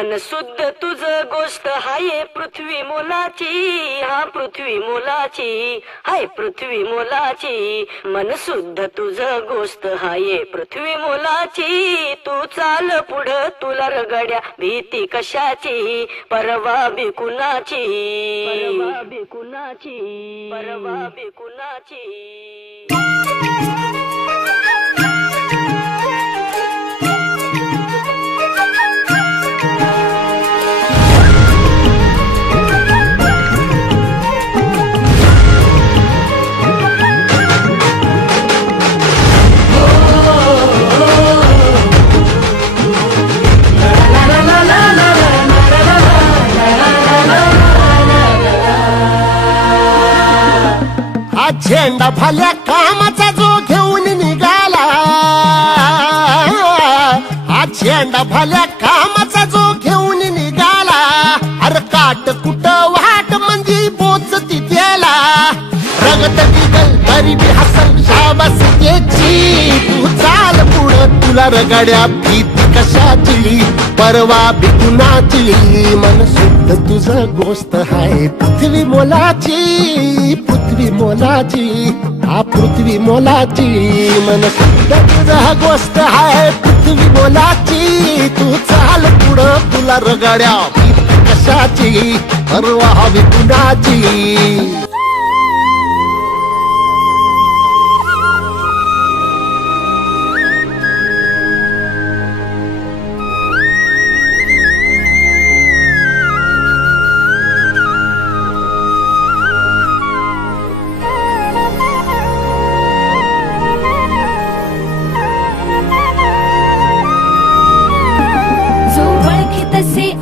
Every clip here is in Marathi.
मन शुद्ध तुझ गोष्ट हाय पृथ्वी मोलाची, हा पृथ्वी मोलाची, हाय पृथ्वी मोलाची. मन शुद्ध तुझ गोष्ट हाय पृथ्वी मोलाची. तू चाल पुढं तुला रगड्या भीती कशाची, परवा बिकुनाची, परवा बिकुनाची, परवा बिकुनाची. झेंडा भल्या कामाचा जो घेऊन निघाला, हा झेंडा भल्या कामाचा जो घेऊन निघाला. अरे काट कुट वाट म्हणजे पोचती त्याला, रगत निघल तरी बी हसल शाबास त्याची. तू चाल पुढं तुला रगड्या भीती कशाची, परवा बिकुनाची. मन शुद्ध तुझं गोष्ट हाय पृथ्वी मोलाची, पृथ्वी मोलाची, हा पृथ्वी मोलाची. मन शुद्ध तुझं गोष्ट हाय पृथ्वी मोलाची. तू चाल पुढं तुला रगड्या भीती कशाची, परवा बिकुनाची.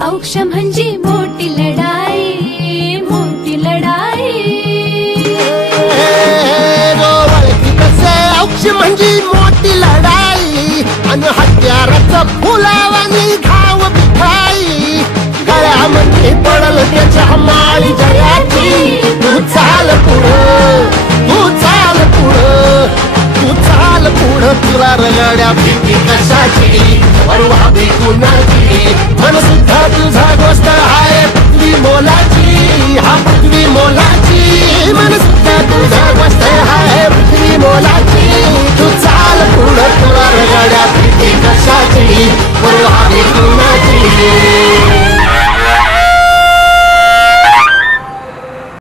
औक्ष म्हणजे मोठी लढाई, मोठी लढाई. औक्ष म्हणजे मोठी लढाई, अन हत्याराचं फुलावानी घाव बिठाई. गळ्यामध्ये पडल त्याच्या माळी जयाची. तू चाल पुढं, तू चाल पुढं, तू चाल पुढं तुला रगड्या भीती कशाची, परवा बिकुनाची. मन सुद्धा तुझा गोष्ट हाय पृथ्वी मोलाची, हा पृथ्वी मोलाची. मन सुद्धा तुझा गोष्ट हाय पृथ्वी मोलाची. तू चाल पुढं तुला रगड्या भीती कशाची, परवा बिकुनाची.